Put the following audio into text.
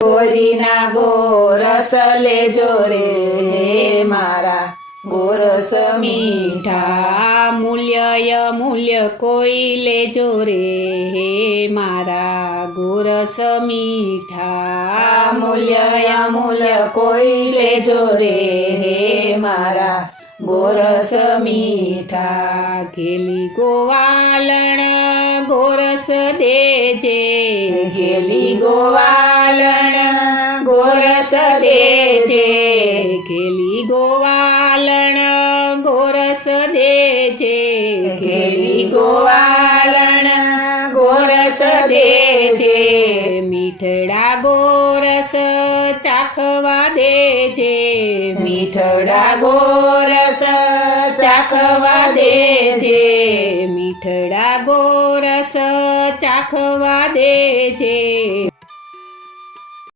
ગોરીના ગોરસ લેજો રે મારા ગોરસ મીઠા મૂલ્ય અમૂલ્ય કોઈ લેજો રે મારા ગોરસ મીઠા મૂલ્ય અમૂલ્ય કોઈ લેજો રે મારા ગોરસ મીઠા ઘેલી ગોવાલણ ગોરસ દેજે ઘેલી ગોવાલણ ગોરસ દેજે ઘેલી ગોવાલણ ગોરસ દેજે ઘેલી ગોવાલણ ગોરસ દેજે મીઠડા ગોરસ ચાખવા દેજે મીઠડા ગોરસ ચાખવા દેજે મીઠડા ગોરસ ચાખવા દેજે